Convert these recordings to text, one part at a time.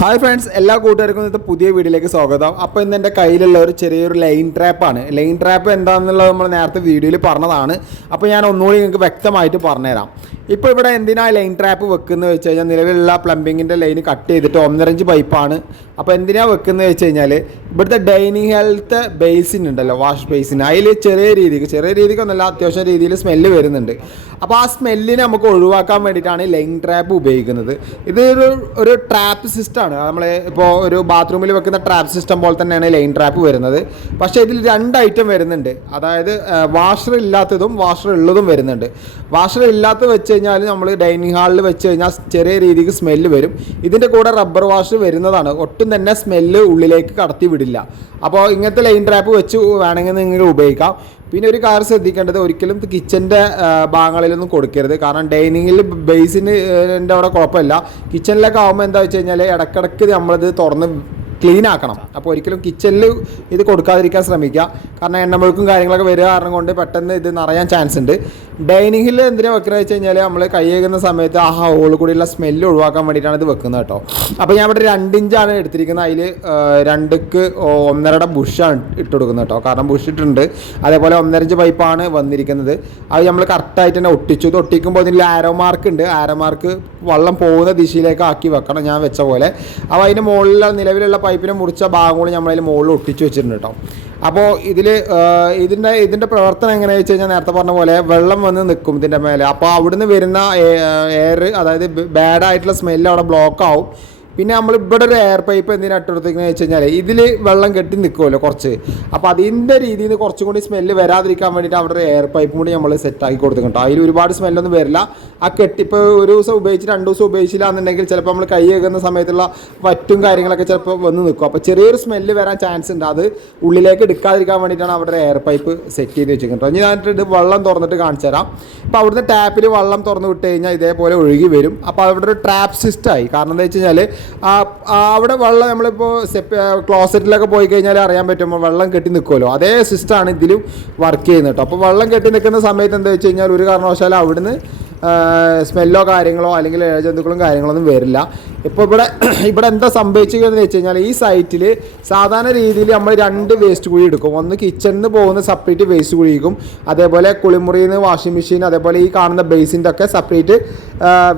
Hi friends, എല്ലാ കൂട്ടുകാർക്കും ഇന്നത്തെ പുതിയ വീഡിയോയിലേക്ക് സ്വാഗതം. അപ്പോൾ ഇന്ന് എൻ്റെ കയ്യിലുള്ള ഒരു ചെറിയൊരു ലൈൻ ട്രാപ്പാണ്. ലൈൻ ട്രാപ്പ് എന്താണെന്നുള്ളത് നമ്മൾ നേരത്തെ വീഡിയോയിൽ പറഞ്ഞതാണ്. അപ്പോൾ ഞാൻ ഒന്നുകൂടി നിങ്ങൾക്ക് വ്യക്തമായിട്ട് പറഞ്ഞുതരാം. ഇപ്പോൾ ഇവിടെ എന്തിനാണ് ലൈൻ ട്രാപ്പ് വെക്കുന്നത് വെച്ച് കഴിഞ്ഞാൽ, നിലവിലുള്ള പ്ലംബിങ്ങിൻ്റെ ലൈൻ കട്ട് ചെയ്തിട്ട് 1.5 ഇഞ്ച് പൈപ്പാണ്. അപ്പോൾ എന്തിനാണ് വെക്കുന്നത് വെച്ച് കഴിഞ്ഞാൽ, ഇവിടുത്തെ ഡൈനിങ് ഹെൽത്ത് ബേസിൻ ഉണ്ടല്ലോ, വാഷ് ബേസിൻ, അതിൽ ചെറിയ രീതിക്കൊന്നല്ല, അത്യാവശ്യം രീതിയിൽ സ്മെല്ല് വരുന്നുണ്ട്. അപ്പോൾ ആ സ്മെല്ലിനെ നമുക്ക് ഒഴിവാക്കാൻ വേണ്ടിയിട്ടാണ് ലൈൻ ട്രാപ്പ് ഉപയോഗിക്കുന്നത്. ഇത് ഒരു ട്രാപ്പ് സിസ്റ്റമാണ്. നമ്മൾ ഇപ്പോൾ ഒരു ബാത്റൂമിൽ വെക്കുന്ന ട്രാപ്പ് സിസ്റ്റം പോലെ തന്നെയാണ് ലൈൻ ട്രാപ്പ് വരുന്നത്. പക്ഷേ ഇതിൽ 2 ഐറ്റം വരുന്നുണ്ട്. അതായത് വാഷർ ഇല്ലാത്തതും വാഷർ ഉള്ളതും വരുന്നുണ്ട്. വാഷർ ഇല്ലാത്തത് വെച്ച് കഴിഞ്ഞാൽ നമ്മൾ ഡൈനിങ് ഹാളിൽ വെച്ച് കഴിഞ്ഞാൽ ചെറിയ രീതിക്ക് സ്മെല്ല് വരും. ഇതിൻ്റെ കൂടെ റബ്ബർ വാഷ് വരുന്നതാണ്. ഒട്ടും തന്നെ സ്മെല്ല് ഉള്ളിലേക്ക് കടത്തി വിടില്ല. അപ്പോൾ ഇങ്ങനത്തെ ലൈൻ ട്രാപ്പ് വെച്ച് വേണമെങ്കിൽ നിങ്ങൾക്ക് ഉപയോഗിക്കാം. പിന്നെ ഒരു കാര്യം ശ്രദ്ധിക്കേണ്ടത്, ഒരിക്കലും കിച്ചൻ്റെ ഭാഗങ്ങളിലൊന്നും കൊടുക്കരുത്. കാരണം ഡൈനിങ്ങിൽ ബേസിൻ്റെ അവിടെ കുഴപ്പമില്ല. കിച്ചണിലൊക്കെ ആകുമ്പോൾ എന്താ വെച്ച് കഴിഞ്ഞാൽ ഇടയ്ക്കിടയ്ക്ക് നമ്മളിത് തുറന്ന് ക്ലീൻ ആക്കണം. അപ്പോൾ ഒരിക്കലും കിച്ചണിൽ ഇത് കൊടുക്കാതിരിക്കാൻ ശ്രമിക്കുക. കാരണം എണ്ണമുഴുക്കും കാര്യങ്ങളൊക്കെ വരിക കാരണം കൊണ്ട് പെട്ടെന്ന് ഇത് നിറയാൻ ചാൻസ് ഉണ്ട്. ഡൈനിങ്ങിൽ എന്തിനാണ് വെക്കുന്നത് വെച്ച് കഴിഞ്ഞാൽ, നമ്മൾ കൈ കഴുകുന്ന സമയത്ത് ആ ഹോളിൽ കൂടിയുള്ള സ്മെല്ല് ഒഴിവാക്കാൻ വേണ്ടിയിട്ടാണ് ഇത് വെക്കുന്നത് കേട്ടോ. അപ്പോൾ ഞാൻ ഇവിടെ 2 ഇഞ്ചാണ് എടുത്തിരിക്കുന്നത്. അതിൽ 2ക്ക് 1.5 ബുഷാണ് ഇട്ട് കൊടുക്കുന്നത് കേട്ടോ. കാരണം ബുഷ് ഇട്ടിട്ടുണ്ട്. അതേപോലെ 1.5 ഇഞ്ച് പൈപ്പാണ് വന്നിരിക്കുന്നത്. അത് നമ്മൾ കറക്റ്റായിട്ട് തന്നെ ഒട്ടിച്ചു. ഇത് ഒട്ടിക്കുമ്പോൾ ഇതിൽ ആരോ മാർക്ക് ഉണ്ട്. ആരോ മാർക്ക് വെള്ളം പോകുന്ന ദിശയിലേക്ക് ആക്കി വെക്കണം, ഞാൻ വെച്ച പോലെ. അപ്പോൾ അതിൻ്റെ മുകളിലുള്ള നിലവിലുള്ള പൈപ്പിനെ മുറിച്ച ഭാഗം കൂടി നമ്മളതിൽ മുകളിൽ ഒട്ടിച്ച് വെച്ചിട്ടുണ്ട് കേട്ടോ. അപ്പോൾ ഇതിൻ്റെ പ്രവർത്തനം എങ്ങനെയാണെന്ന് വെച്ച് കഴിഞ്ഞാൽ, നേരത്തെ പറഞ്ഞ പോലെ വെള്ളം വന്ന് നിൽക്കും ഇതിൻ്റെ മേലെ. അപ്പോൾ അവിടുന്ന് വരുന്ന എയർ, അതായത് ബാഡായിട്ടുള്ള സ്മെല്ല് അവിടെ ബ്ലോക്ക് ആവും. പിന്നെ നമ്മൾ ഇവിടെ ഒരു എയർ പൈപ്പ് എന്തിനാണ് ഇട്ടെടുത്തിരിക്കുന്നത് വെച്ച് കഴിഞ്ഞാൽ, ഇതിൽ വെള്ളം കെട്ടി നിൽക്കുമല്ലോ കുറച്ച്. അപ്പോൾ അതിൻ്റെ രീതിയിൽ നിന്ന് കുറച്ചും കൂടി സ്മെല്ല് വരാതിരിക്കാൻ വേണ്ടിയിട്ട് അവിടെ ഒരു എയർ പൈപ്പും കൂടി നമ്മൾ സെറ്റാക്കി കൊടുത്തിട്ടുണ്ട്. അതിൽ ഒരുപാട് സ്മെല്ലൊന്നും വരില്ല. ആ കെട്ടിപ്പോൾ ഒരു ദിവസം ഉപയോഗിച്ച് 2 ദിവസം ഉപയോഗിച്ചില്ല എന്നുണ്ടെങ്കിൽ ചിലപ്പോൾ നമ്മൾ കൈ കഴുകുന്ന സമയത്തുള്ള വറ്റും കാര്യങ്ങളൊക്കെ ചിലപ്പോൾ വന്ന് നിൽക്കും. അപ്പോൾ ചെറിയൊരു സ്മെല്ല് വരാൻ ചാൻസ് ഉണ്ട്. അത് ഉള്ളിലേക്ക് എടുക്കാതിരിക്കാൻ വേണ്ടിയിട്ടാണ് അവിടെ ഒരു എയർ പൈപ്പ് സെറ്റ് ചെയ്ത് വെച്ചിട്ടുണ്ട്. ഇനി ഞാനിട്ട് വെള്ളം തുറന്നിട്ട് കാണിച്ചു തരാം. അപ്പോൾ അവിടുന്ന് ടാപ്പിൽ വെള്ളം തുറന്ന് വിട്ട് കഴിഞ്ഞാൽ ഇതേപോലെ ഒഴുകി വരും. അപ്പോൾ അവിടെ ഒരു ട്രാപ്പ് സിസ്റ്റമായി. കാരണം എന്താ വെച്ച് കഴിഞ്ഞാൽ, അവിടെ വെള്ളം നമ്മളിപ്പോൾ ക്ലോസറ്റിലൊക്കെ പോയി കഴിഞ്ഞാൽ അറിയാൻ പറ്റും, വെള്ളം കെട്ടി നിൽക്കുമല്ലോ. അതേ സിസ്റ്റമാണ് ഇതിലും വർക്ക് ചെയ്യുന്നത് കേട്ടോ. അപ്പോൾ വെള്ളം കെട്ടി നിൽക്കുന്ന സമയത്ത് എന്താ വെച്ച് കഴിഞ്ഞാൽ, ഒരു കാരണവശാലും അവിടുന്ന് സ്മെല്ലോ കാര്യങ്ങളോ അല്ലെങ്കിൽ ഇഴജന്തുക്കളും കാര്യങ്ങളൊന്നും വരില്ല. ഇപ്പോൾ ഇവിടെ എന്താ സംഭവിച്ചിരിക്കുന്നതെന്ന് വെച്ച് കഴിഞ്ഞാൽ, ഈ സൈറ്റിൽ സാധാരണ രീതിയിൽ നമ്മൾ 2 വേസ്റ്റ് കുഴി എടുക്കും. ഒന്ന് കിച്ചണിൽ നിന്ന് പോകുന്ന സെപ്പറേറ്റ് വേസ്റ്റ് കുഴിക്കും, അതേപോലെ കുളിമുറിയിൽ നിന്ന് വാഷിംഗ് മെഷീൻ, അതേപോലെ ഈ കാണുന്ന ബേസിൻ്റെ ഒക്കെ സെപ്പറേറ്റ്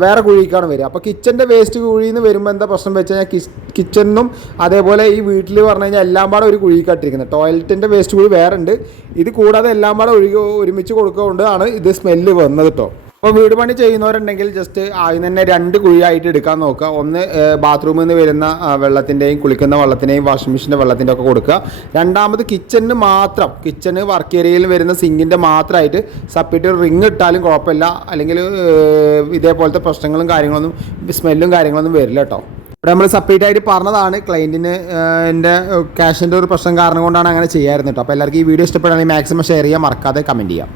വേറെ കുഴിക്കാണ് വരിക. അപ്പോൾ കിച്ചൻ്റെ വേസ്റ്റ് കുഴിയിൽ നിന്ന് വരുമ്പോൾ എന്താ പ്രശ്നം വെച്ച് കഴിഞ്ഞാൽ, കിച്ചണിനും അതേപോലെ ഈ വീട്ടിൽ പറഞ്ഞു കഴിഞ്ഞാൽ എല്ലാം പാടെ ഒരു കുഴിക്കാട്ടിരിക്കുന്നത്. ടോയ്ലറ്റിൻ്റെ വേസ്റ്റ് കുഴി വേറെ ഉണ്ട്. ഇത് കൂടാതെ എല്ലാം പാടെ ഒരുമിച്ച് കൊടുക്കുന്നതുകൊണ്ടാണ് ഇത് സ്മെല്ല് വന്നത് കേട്ടോ. അപ്പോൾ വീട് പണി ചെയ്യുന്നവരുണ്ടെങ്കിൽ ജസ്റ്റ് ആദ്യം തന്നെ 2 കുഴിയായിട്ട് എടുക്കാൻ നോക്കുക. ഒന്ന് ബാത്റൂമിൽ നിന്ന് വരുന്ന വെള്ളത്തിൻ്റെയും കുളിക്കുന്ന വെള്ളത്തിൻ്റെയും വാഷിംഗ് മെഷീൻ്റെ വെള്ളത്തിൻ്റെ ഒക്കെ കൊടുക്കുക. രണ്ടാമത് കിച്ചണിന് മാത്രം, കിച്ചണ് വർക്ക് ഏരിയയിൽ വരുന്ന സിങ്കിൻ്റെ മാത്രമായിട്ട് സെപ്പറേറ്റ് റിങ് ഇട്ടാലും കുഴപ്പമില്ല. അല്ലെങ്കിൽ ഇതേപോലത്തെ പ്രശ്നങ്ങളും കാര്യങ്ങളൊന്നും സ്മെല്ലും കാര്യങ്ങളൊന്നും വരില്ല കേട്ടോ. ഇവിടെ നമ്മൾ സെപ്പറേറ്റ് ആയിട്ട് പറഞ്ഞതാണ്. ക്ലയൻറ്റിന് എൻ്റെ ക്യാഷിൻ്റെ ഒരു പ്രശ്നം കാരണം കൊണ്ടാണ് അങ്ങനെ ചെയ്യാറുണ്ട് കേട്ടോ. അപ്പോൾ എല്ലാവർക്കും ഈ വീഡിയോ ഇഷ്ടപ്പെടുകയാണെങ്കിൽ മാക്സിമം ഷെയർ ചെയ്യാൻ മറക്കാതെ കമൻറ്റ് ചെയ്യാം.